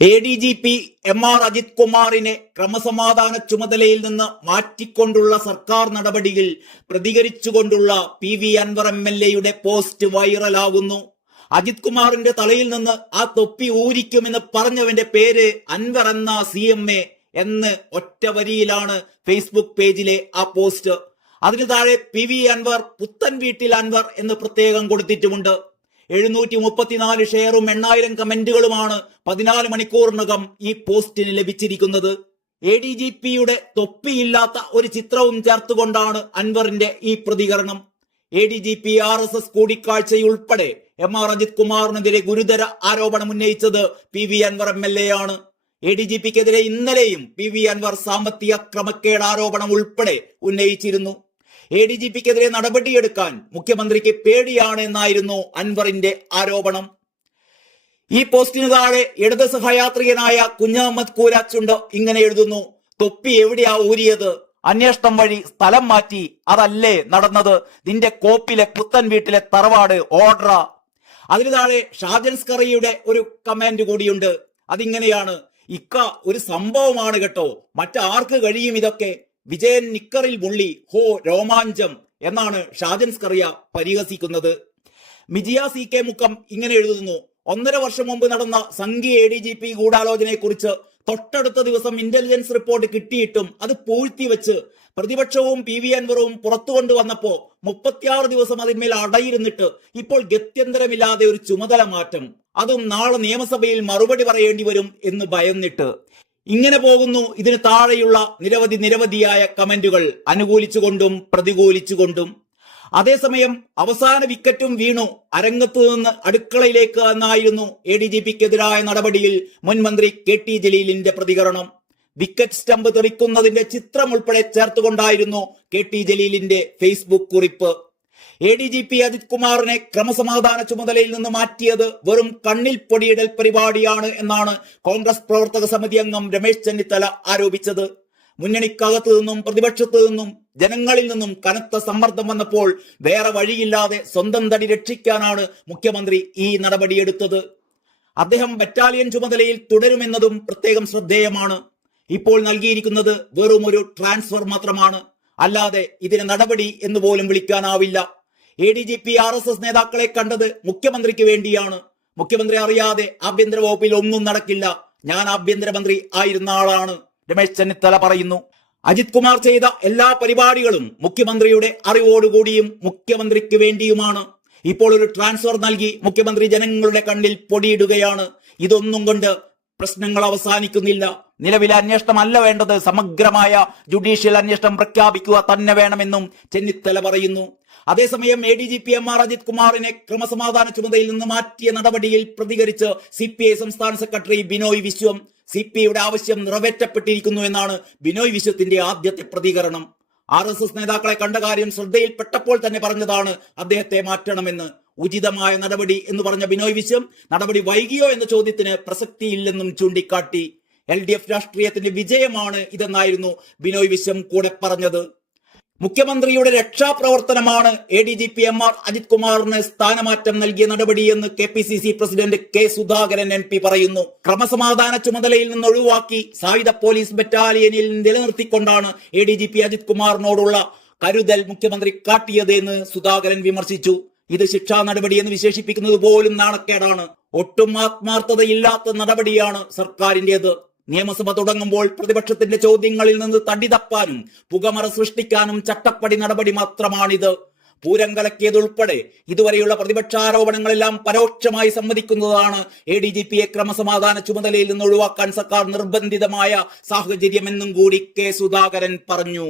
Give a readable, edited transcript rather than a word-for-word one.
ADGP MR Ajith കുമാറിനെ ക്രമസമാധാന ചുമതലയിൽ നിന്ന് മാറ്റിക്കൊണ്ടുള്ള സർക്കാർ നടപടിയിൽ പ്രതികരിച്ചുകൊണ്ടുള്ള PV അൻവർ MLA പോസ്റ്റ് വൈറലാകുന്നു. അജിത് കുമാറിന്റെ തലയിൽ നിന്ന് ആ തൊപ്പി ഊരിക്കുമെന്ന് പറഞ്ഞവന്റെ പേര് അൻവർ എന്ന CMA എന്ന് ഒറ്റ വരിയിലാണ് ഫേസ്ബുക്ക് പേജിലെ ആ പോസ്റ്റ്. അതിനു താഴെ PV അൻവർ പുത്തൻ വീട്ടിൽ അൻവർ എന്ന് പ്രത്യേകം കൊടുത്തിട്ടുമുണ്ട്. 734 ഷെയറും 8000 കമന്റുകളുമാണ് 14 മണിക്കൂറിനകം ഈ പോസ്റ്റിന് ലഭിച്ചിരിക്കുന്നത്. ADGPയുടെ തൊപ്പിയില്ലാത്ത ഒരു ചിത്രവും ചേർത്തുകൊണ്ടാണ് അൻവറിന്റെ ഈ പ്രതികരണം. ADGP RSS കൂടിക്കാഴ്ചയുൾപ്പെടെ MR അജിത് കുമാറിനെതിരെ ഗുരുതര ആരോപണം ഉന്നയിച്ചത് PV അൻവർ MLA ആണ്. ADGPക്കെതിരെ ഇന്നലെയും PV അൻവർ സാമ്പത്തിക ക്രമക്കേട് ആരോപണം ഉൾപ്പെടെ ഉന്നയിച്ചിരുന്നു. ADGPക്കെതിരെ നടപടിയെടുക്കാൻ മുഖ്യമന്ത്രിക്ക് പേടിയാണ് എന്നായിരുന്നു അൻവറിന്റെ ആരോപണം. ഈ പോസ്റ്റിന് താഴെ ഇടത് സഹയാത്രികനായ കുഞ്ഞഹമ്മദ് കൂരാച്ചുണ്ട് ഇങ്ങനെ എഴുതുന്നു: തൊപ്പി എവിടെയാ ഊരിയത്? അന്വേഷണം വഴി സ്ഥലം മാറ്റി അതല്ലേ നടന്നത്? നിന്റെ കോപ്പിലെ പുത്തൻ വീട്ടിലെ തറവാട് ഓർഡറ. അതിന് താഴെ ഷാജൻ സ്കറിയുടെ ഒരു കമന്റ് കൂടിയുണ്ട്. അതിങ്ങനെയാണ്: ഇക്ക ഒരു സംഭവമാണ് കേട്ടോ, മറ്റാർക്ക് കഴിയും ഇതൊക്കെ? വിജയൻ നിക്കറിൽ മുള്ളി, ഹോ രോമാഞ്ചം എന്നാണ് ഷാജൻ സ്കറിയ പരിഹസിക്കുന്നത്. മിജിയ CK മുക്കം ഇങ്ങനെ എഴുതുന്നു: 1.5 വർഷം മുമ്പ് നടന്ന സംഘി ADGP ഗൂഢാലോചനയെ കുറിച്ച് തൊട്ടടുത്ത ദിവസം ഇന്റലിജൻസ് റിപ്പോർട്ട് കിട്ടിയിട്ടും അത് പൂഴ്ത്തിവെച്ച് പ്രതിപക്ഷവും PV അൻവറും പുറത്തു കൊണ്ടുവന്നപ്പോ 36 ദിവസം അതിന്മേൽ അടയിരുന്നിട്ട് ഇപ്പോൾ ഗത്യന്തരമില്ലാതെ ഒരു ചുമതല മാറ്റം, അതും നാളെ നിയമസഭയിൽ മറുപടി പറയേണ്ടി വരും എന്ന് ഭയന്നിട്ട്. ഇങ്ങനെ പോകുന്നു ഇതിന് താഴെയുള്ള നിരവധിയായ കമന്റുകൾ, അനുകൂലിച്ചുകൊണ്ടും പ്രതികൂലിച്ചുകൊണ്ടും. അതേസമയം അവസാന വിക്കറ്റും വീണു അരങ്ങത്തു നിന്ന് അടുക്കളയിലേക്ക് എന്നായിരുന്നു ADGPക്കെതിരായ നടപടിയിൽ മുൻ മന്ത്രി KT ജലീലിന്റെ പ്രതികരണം. വിക്കറ്റ് സ്റ്റംപ് തെറിക്കുന്നതിന്റെ ചിത്രം ഉൾപ്പെടെ ചേർത്തുകൊണ്ടായിരുന്നു KT ജലീലിന്റെ ഫേസ്ബുക്ക് കുറിപ്പ്. ADGP അജിത് കുമാറിനെ ക്രമസമാധാന ചുമതലയിൽ നിന്ന് മാറ്റിയത് വെറും കണ്ണിൽ പൊടിയിടൽ പരിപാടിയാണ് എന്നാണ് കോൺഗ്രസ് പ്രവർത്തക സമിതി അംഗം രമേശ് ചെന്നിത്തല ആരോപിച്ചത്. മുന്നണിക്കകത്തു നിന്നും പ്രതിപക്ഷത്തു നിന്നും ജനങ്ങളിൽ നിന്നും കനത്ത സമ്മർദ്ദം വന്നപ്പോൾ വേറെ വഴിയില്ലാതെ സ്വന്തം തടി രക്ഷിക്കാനാണ് മുഖ്യമന്ത്രി ഈ നടപടിയെടുത്തത്. അദ്ദേഹം ബറ്റാലിയൻ ചുമതലയിൽ തുടരുമെന്നതും പ്രത്യേകം ശ്രദ്ധേയമാണ്. ഇപ്പോൾ നൽകിയിരിക്കുന്നത് വെറും ഒരു ട്രാൻസ്ഫർ മാത്രമാണ്, അല്ലാതെ ഇതിന് നടപടി എന്ന് പോലും വിളിക്കാനാവില്ല. ADGP RSS നേതാക്കളെ കണ്ടത് മുഖ്യമന്ത്രിക്ക് വേണ്ടിയാണ്. മുഖ്യമന്ത്രി അറിയാതെ ആഭ്യന്തര വകുപ്പിൽ ഒന്നും നടക്കില്ല. ഞാൻ ആഭ്യന്തരമന്ത്രി ആയിരുന്ന ആളാണ്, രമേശ് ചെന്നിത്തല പറയുന്നു. അജിത് കുമാർ ചെയ്ത എല്ലാ പരിപാടികളും മുഖ്യമന്ത്രിയുടെ അറിവോടുകൂടിയും മുഖ്യമന്ത്രിക്ക് വേണ്ടിയുമാണ്. ഇപ്പോൾ ഒരു ട്രാൻസ്ഫർ നൽകി മുഖ്യമന്ത്രി ജനങ്ങളുടെ കണ്ണിൽ പൊടിയിടുകയാണ്. ഇതൊന്നും കൊണ്ട് പ്രശ്നങ്ങൾ അവസാനിക്കുന്നില്ല. നിലവിലെ അന്വേഷണമല്ല വേണ്ടത്, സമഗ്രമായ ജുഡീഷ്യൽ അന്വേഷണം പ്രഖ്യാപിക്കുക തന്നെ വേണമെന്നും ചെന്നിത്തല പറയുന്നു. അതേസമയം ADGP MR അജിത് കുമാറിനെ ക്രമസമാധാന ചുമതലയിൽ നിന്ന് മാറ്റിയ നടപടിയിൽ പ്രതികരിച്ച് CPI സംസ്ഥാന സെക്രട്ടറി ബിനോയ് വിശ്വം. CPIയുടെ ആവശ്യം നിറവേറ്റപ്പെട്ടിരിക്കുന്നു എന്നാണ് ബിനോയ് വിശ്വത്തിന്റെ ആദ്യത്തെ പ്രതികരണം. RSS നേതാക്കളെ കണ്ട കാര്യം ശ്രദ്ധയിൽപ്പെട്ടപ്പോൾ തന്നെ പറഞ്ഞതാണ് അദ്ദേഹത്തെ മാറ്റണമെന്ന്. ഉചിതമായ നടപടി എന്ന് പറഞ്ഞ ബിനോയ് വിശ്വം നടപടി വൈകിയോ എന്ന ചോദ്യത്തിന് പ്രസക്തിയില്ലെന്നും ചൂണ്ടിക്കാട്ടി. LDF രാഷ്ട്രീയത്തിന്റെ വിജയമാണ് ഇതെന്നായിരുന്നു ബിനോയ് വിശ്വം കൂടെ പറഞ്ഞത്. മുഖ്യമന്ത്രിയുടെ രക്ഷാപ്രവർത്തനമാണ് ADGP MR അജിത് കുമാറിന് സ്ഥാനമാറ്റം നൽകിയ നടപടിയെന്ന് KPCC president K Sudhakaran MP പറയുന്നു. ക്രമസമാധാന ചുമതലയിൽ നിന്ന് ഒഴിവാക്കി സായുധ പോലീസ് ബറ്റാലിയനിൽ നിലനിർത്തിക്കൊണ്ടാണ് ADGP അജിത് കുമാറിനോടുള്ള കരുതൽ മുഖ്യമന്ത്രി കാട്ടിയത് എന്ന് സുധാകരൻ വിമർശിച്ചു. ഇത് ശിക്ഷാ നടപടി എന്ന് വിശേഷിപ്പിക്കുന്നത് പോലും നാണക്കേടാണ്. ഒട്ടും ആത്മാർത്ഥതയില്ലാത്ത നടപടിയാണ് സർക്കാരിന്റേത്. നിയമസഭ തുടങ്ങുമ്പോൾ പ്രതിപക്ഷത്തിന്റെ ചോദ്യങ്ങളിൽ നിന്ന് തടി തപ്പാനും പുകമറ സൃഷ്ടിക്കാനും ചട്ടപ്പടി നടപടി മാത്രമാണിത്. പൂരം കലക്കിയതുൾപ്പെടെ ഇതുവരെയുള്ള പ്രതിപക്ഷ ആരോപണങ്ങളെല്ലാം പരോക്ഷമായി സമ്മതിക്കുന്നതാണ് ADGPയെ ക്രമസമാധാന ചുമതലയിൽ നിന്ന് ഒഴിവാക്കാൻ സർക്കാർ നിർബന്ധിതമായ സാഹചര്യമെന്നും കൂടി K സുധാകരൻ പറഞ്ഞു.